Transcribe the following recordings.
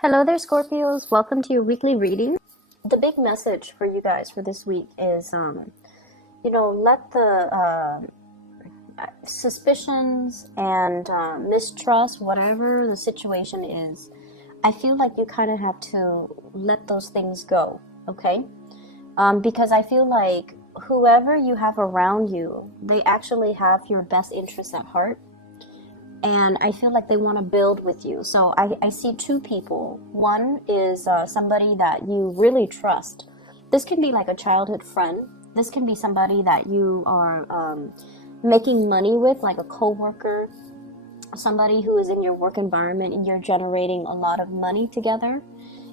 Hello there, Scorpios. Welcome to your weekly reading. The big message for you guys for this week is, let the suspicions and mistrust, whatever the situation is, I feel like you kind of have to let those things go, okay? Because I feel like whoever you have around you, they actually have your best interests at heart. And I feel like they want to build with you. So I see two people. One is somebody that you really trust. This can be like a childhood friend. This can be somebody that you are making money with, like a coworker, somebody who is in your work environment and you're generating a lot of money together.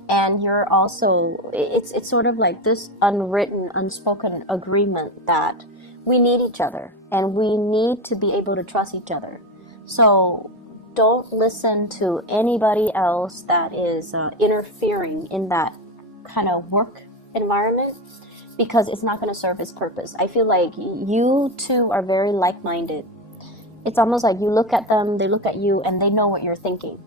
And you're also, it's sort of like this unwritten, unspoken agreement that we need each other and we need to be able to trust each other. So don't listen to anybody else that is interfering in that kind of work environment, because it's not going to serve its purpose. I feel like you two are very like-minded. It's almost like you look at them, they look at you, and they know what you're thinking.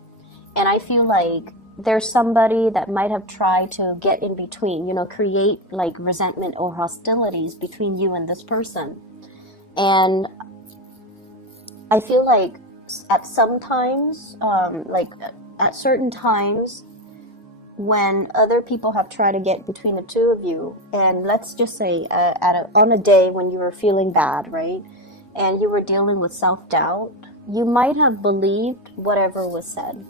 And I feel like there's somebody that might have tried to get in between, create like resentment or hostilities between you and this person. And I feel like at some times, at certain times, when other people have tried to get between the two of you, and let's just say on a day when you were feeling bad, right, and you were dealing with self-doubt, you might have believed whatever was said.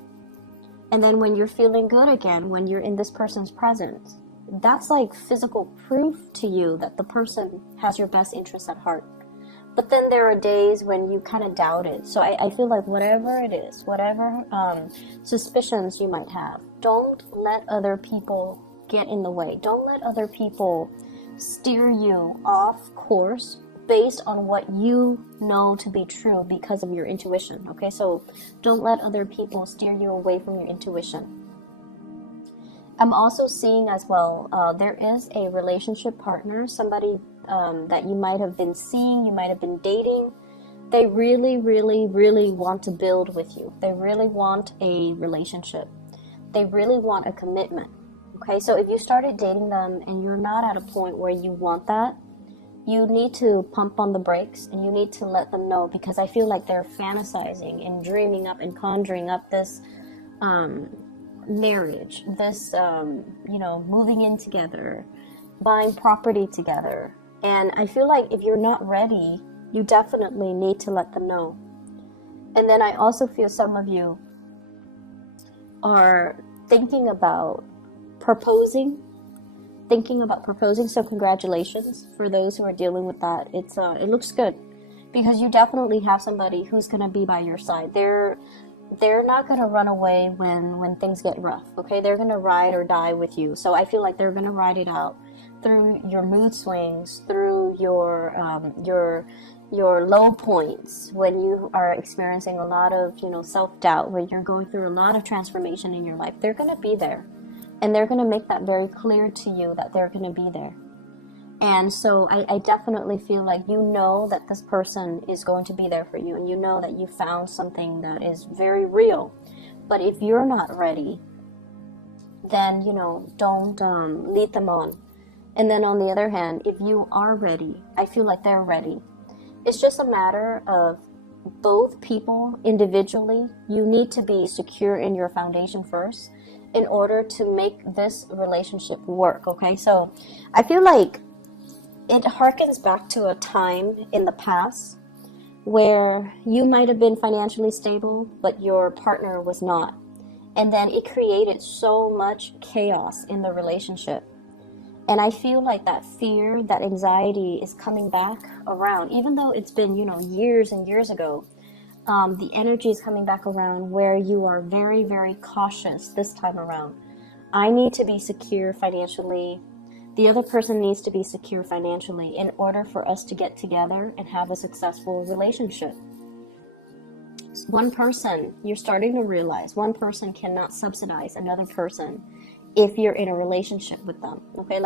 And then when you're feeling good again, when you're in this person's presence, that's like physical proof to you that the person has your best interests at heart. But then there are days when you kind of doubt it. So I feel like whatever it is, whatever suspicions you might have, don't let other people get in the way. Don't let other people steer you off course based on what you know to be true because of your intuition. Okay, so don't let other people steer you away from your intuition. I'm also seeing as well, there is a relationship partner, somebody that you might have been seeing, you might have been dating. They really, really, really want to build with you. They really want a relationship. They really want a commitment. Okay, so if you started dating them and you're not at a point where you want that, you need to pump on the brakes and you need to let them know, because I feel like they're fantasizing and dreaming up and conjuring up this marriage, this, moving in together, buying property together. And I feel like if you're not ready, you definitely need to let them know. And then I also feel some of you are thinking about proposing. So congratulations for those who are dealing with that. It looks good, because you definitely have somebody who's going to be by your side. They're not going to run away when things get rough, okay? They're going to ride or die with you. So I feel like they're going to ride it out through your mood swings, through your low points, when you are experiencing a lot of, self-doubt, when you're going through a lot of transformation in your life. They're going to be there. And they're going to make that very clear to you that they're going to be there. And so I definitely feel like you know that this person is going to be there for you, and you know that you found something that is very real. But if you're not ready, then, don't lead them on. And then on the other hand, if you are ready, I feel like they're ready. It's just a matter of both people individually. You need to be secure in your foundation first in order to make this relationship work, okay? So I feel like it harkens back to a time in the past where you might have been financially stable, but your partner was not. And then it created so much chaos in the relationship. And I feel like that fear, that anxiety is coming back around, even though it's been, years and years ago. The energy is coming back around where you are very, very cautious this time around. I need to be secure financially. The other person needs to be secure financially in order for us to get together and have a successful relationship. One person, you're starting to realize, one person cannot subsidize another person if you're in a relationship with them. Okay,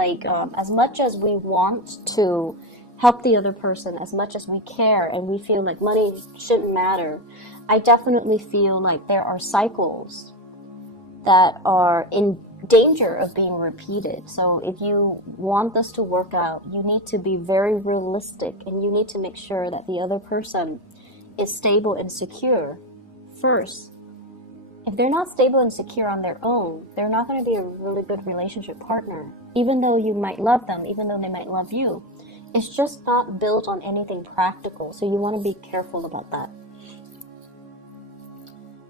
as much as we want to help the other person, as much as we care and we feel like money shouldn't matter, I definitely feel like there are cycles that are in danger of being repeated. So if you want this to work out, you need to be very realistic, and you need to make sure that the other person is stable and secure first. If they're not stable and secure on their own, they're not going to be a really good relationship partner. Even though you might love them, even though they might love you, it's just not built on anything practical. So you want to be careful about that.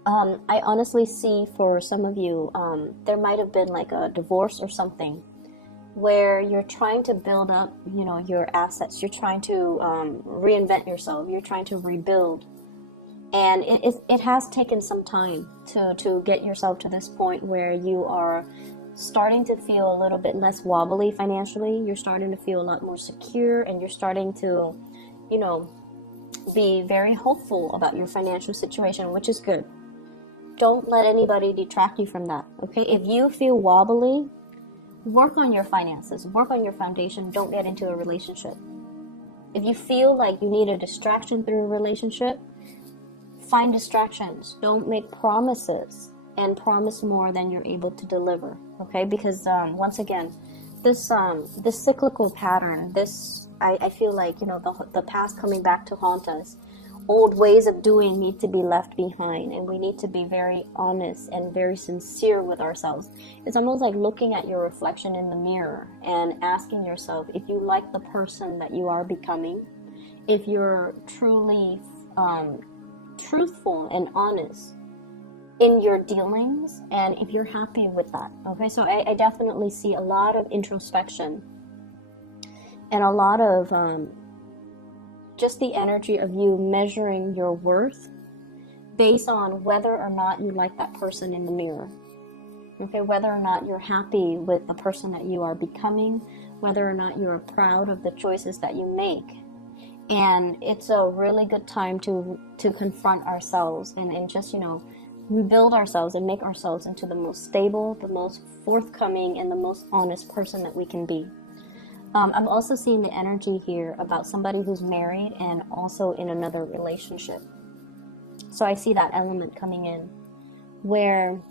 I honestly see for some of you, there might have been like a divorce or something where you're trying to build up, you know, your assets. You're trying to reinvent yourself. You're trying to rebuild. And it has taken some time to get yourself to this point where you are starting to feel a little bit less wobbly financially. You're starting to feel a lot more secure, and you're starting to, you know, be very hopeful about your financial situation, which is good. Don't let anybody detract you from that, okay? If you feel wobbly, work on your finances, work on your foundation. Don't get into a relationship. If you feel like you need a distraction through a relationship, find distractions. Don't make promises and promise more than you're able to deliver, okay? Because once again, this cyclical pattern, I feel like, you know, the past coming back to haunt us. Old ways of doing need to be left behind, and we need to be very honest and very sincere with ourselves. It's almost like looking at your reflection in the mirror and asking yourself if you like the person that you are becoming, if you're truly truthful and honest in your dealings, and if you're happy with that, okay? So I definitely see a lot of introspection and a lot of just the energy of you measuring your worth based on whether or not you like that person in the mirror, okay? Whether or not you're happy with the person that you are becoming, whether or not you're proud of the choices that you make. And it's a really good time to confront ourselves and just, you know, rebuild ourselves and make ourselves into the most stable, the most forthcoming, and the most honest person that we can be. I'm also seeing the energy here about somebody who's married and also in another relationship. So I see that element coming in where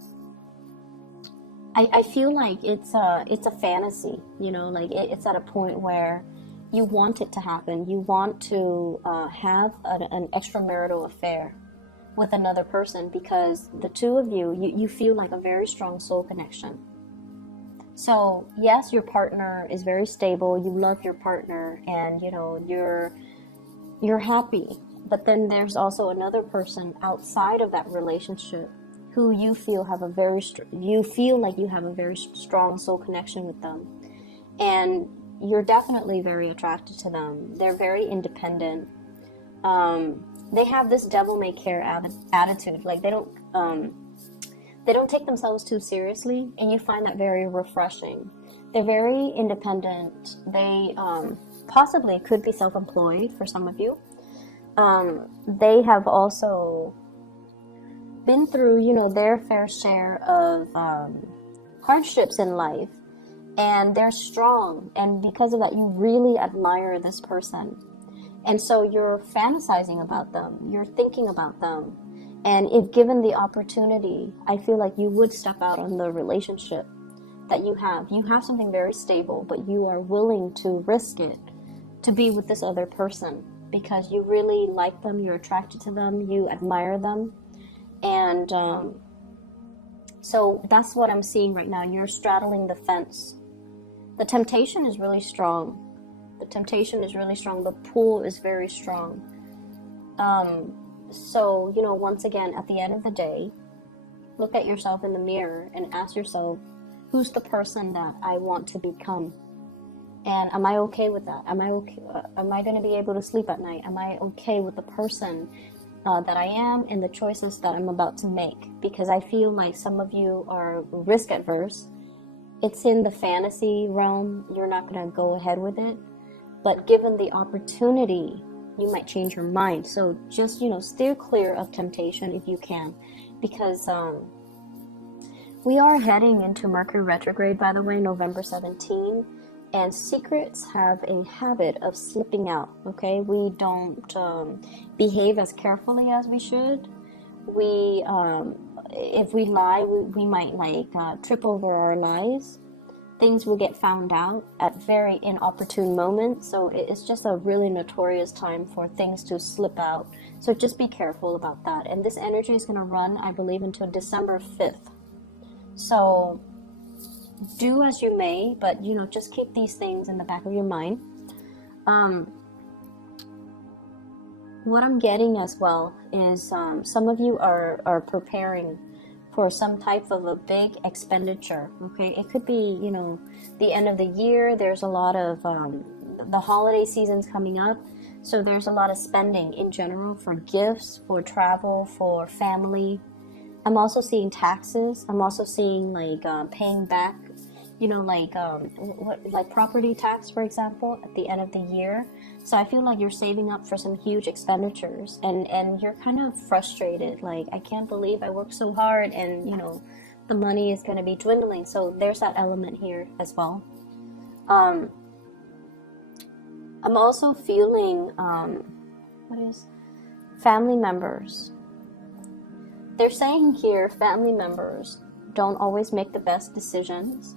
I feel like it's a fantasy, you know, like it's at a point where you want it to happen. You want to have an extramarital affair with another person because the two of you feel like a very strong soul connection. So yes, your partner is very stable. You love your partner, and you know you're happy. But then there's also another person outside of that relationship who you feel like you have a very strong soul connection with them, and you're definitely very attracted to them. They're very independent. They have this devil-may-care attitude. Like they don't take themselves too seriously, and you find that very refreshing. They're very independent. They possibly could be self-employed for some of you. They have also been through, you know, their fair share of hardships in life, and they're strong, and because of that you really admire this person, and so you're fantasizing about them, you're thinking about them. And if given the opportunity, I feel like you would step out on the relationship that you have. You have something very stable, but you are willing to risk it to be with this other person because you really like them, you're attracted to them, you admire them. And so that's what I'm seeing right now. You're straddling the fence. The temptation is really strong. The temptation is really strong. The pull is very strong. So, you know, once again, at the end of the day, look at yourself in the mirror and ask yourself, who's the person that I want to become? And am I okay with that? Am I okay? Am I going to be able to sleep at night? Am I okay with the person that I am and the choices that I'm about to make? Because I feel like some of you are risk adverse. It's in the fantasy realm. You're not going to go ahead with it. But given the opportunity, you might change your mind. So just, you know, steer clear of temptation if you can, because we are heading into Mercury retrograde, by the way, November 17, and secrets have a habit of slipping out, okay? We don't behave as carefully as we should. We if we lie, we might like trip over our lies. Things will get found out at very inopportune moments. So it's just a really notorious time for things to slip out. So just be careful about that. And this energy is going to run, I believe, until December 5th. So do as you may, but you know, just keep these things in the back of your mind. What I'm getting as well is some of you are preparing for some type of a big expenditure. Okay, it could be, you know, the end of the year. There's a lot of the holiday season's coming up, so there's a lot of spending in general for gifts, for travel, for family. I'm also seeing taxes. I'm also seeing like paying back, you know, like property tax, for example, at the end of the year. So I feel like you're saving up for some huge expenditures, and you're kind of frustrated. Like, I can't believe I worked so hard, and you know, the money is going to be dwindling. So there's that element here as well. I'm also feeling family members. They're saying here, family members don't always make the best decisions.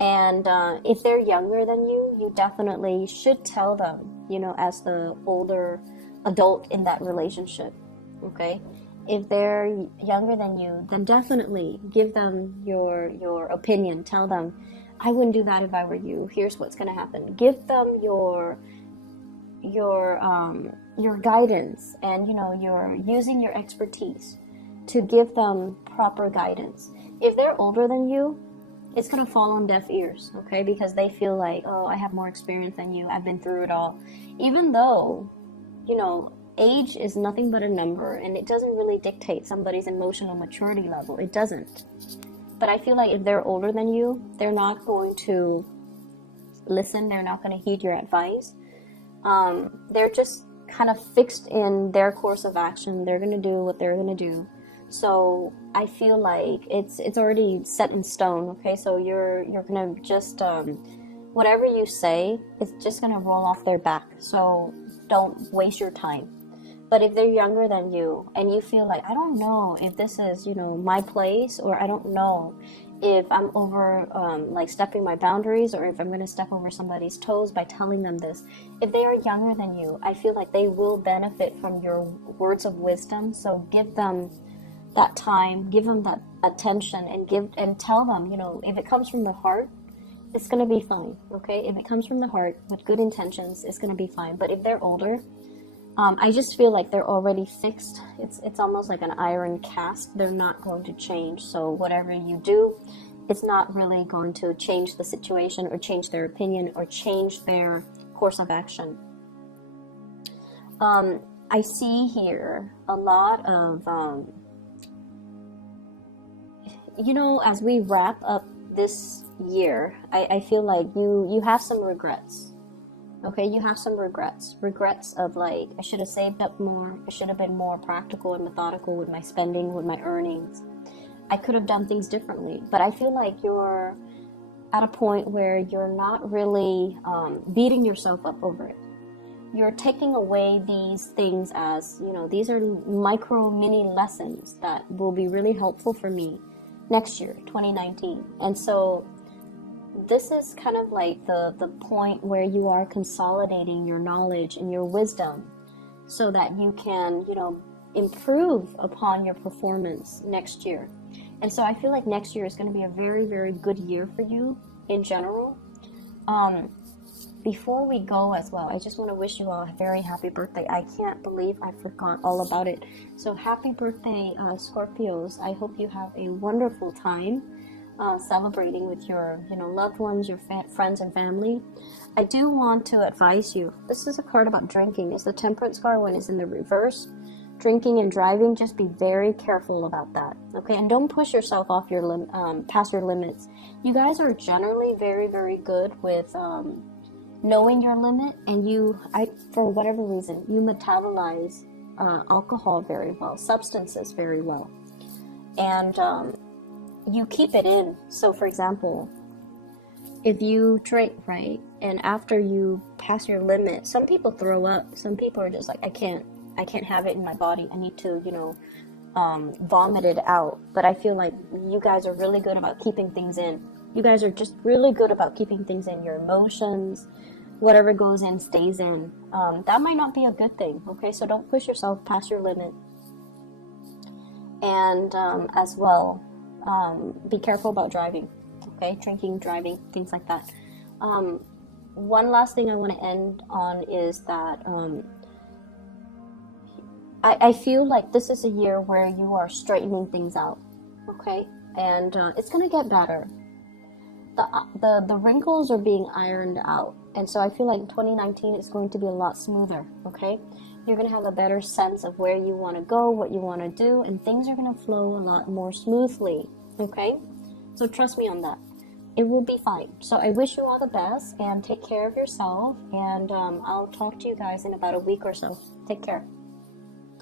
And if they're younger than you, you definitely should tell them, you know, as the older adult in that relationship, okay? If they're younger than you, then definitely give them your opinion. Tell them, I wouldn't do that if I were you. Here's what's going to happen. Give them your guidance, and, you know, you're using your expertise to give them proper guidance. If they're older than you, it's going to fall on deaf ears, okay? Because they feel like, oh, I have more experience than you. I've been through it all. Even though, you know, age is nothing but a number, and it doesn't really dictate somebody's emotional maturity level. It doesn't. But I feel like if they're older than you, they're not going to listen. They're not going to heed your advice. They're just kind of fixed in their course of action. They're going to do what they're going to do. So I feel like it's already set in stone, okay? So you're gonna just whatever you say, it's just gonna roll off their back. So don't waste your time. But if they're younger than you and you feel like, I don't know if this is, you know, my place, or I don't know if I'm over like stepping my boundaries, or if I'm gonna step over somebody's toes by telling them this. If they are younger than you, I feel like they will benefit from your words of wisdom. So give them that time, give them that attention, and tell them, you know, if it comes from the heart, it's going to be fine, okay? If it comes from the heart with good intentions, it's going to be fine. But if they're older, I just feel like they're already fixed. It's almost like an iron cast. They're not going to change. So whatever you do, it's not really going to change the situation, or change their opinion, or change their course of action. I see here a lot of you know, as we wrap up this year, I feel like you have some regrets. Okay, you have some regrets of like, I should have saved up more. I should have been more practical and methodical with my spending, with my earnings. I could have done things differently. But I feel like you're at a point where you're not really beating yourself up over it. You're taking away these things as, you know, these are micro mini lessons that will be really helpful for me next year, 2019. And so this is kind of like the point where you are consolidating your knowledge and your wisdom so that you can, you know, improve upon your performance next year. And so I feel like next year is going to be a very, very good year for you in general. Before we go as well, I just want to wish you all a very happy birthday. I can't believe I forgot all about it. So happy birthday, Scorpios. I hope you have a wonderful time celebrating with your, you know, loved ones, your friends and family. I do want to advise you, this is a card about drinking. It's the Temperance card when it's in the reverse. Drinking and driving, just be very careful about that, okay? And don't push yourself off your past your limits. You guys are generally very, very good with knowing your limit, and for whatever reason, you metabolize alcohol very well, substances very well, and you keep it in. So for example, if you drink, right, and after you pass your limit, some people throw up. Some people are just like, I can't have it in my body. I need to, you know, vomit it out. But I feel like you guys are really good about keeping things in. You guys are just really good about keeping things in. Your emotions, whatever goes in stays in. That might not be a good thing, okay? So don't push yourself past your limit. And as well, be careful about driving, okay? Drinking, driving, things like that. One last thing I want to end on is that I feel like this is a year where you are straightening things out, okay? And it's going to get better. The wrinkles are being ironed out. And so I feel like 2019 is going to be a lot smoother, okay? You're going to have a better sense of where you want to go, what you want to do, and things are going to flow a lot more smoothly, okay? So trust me on that. It will be fine. So I wish you all the best, and take care of yourself, and I'll talk to you guys in about a week or so. Take care.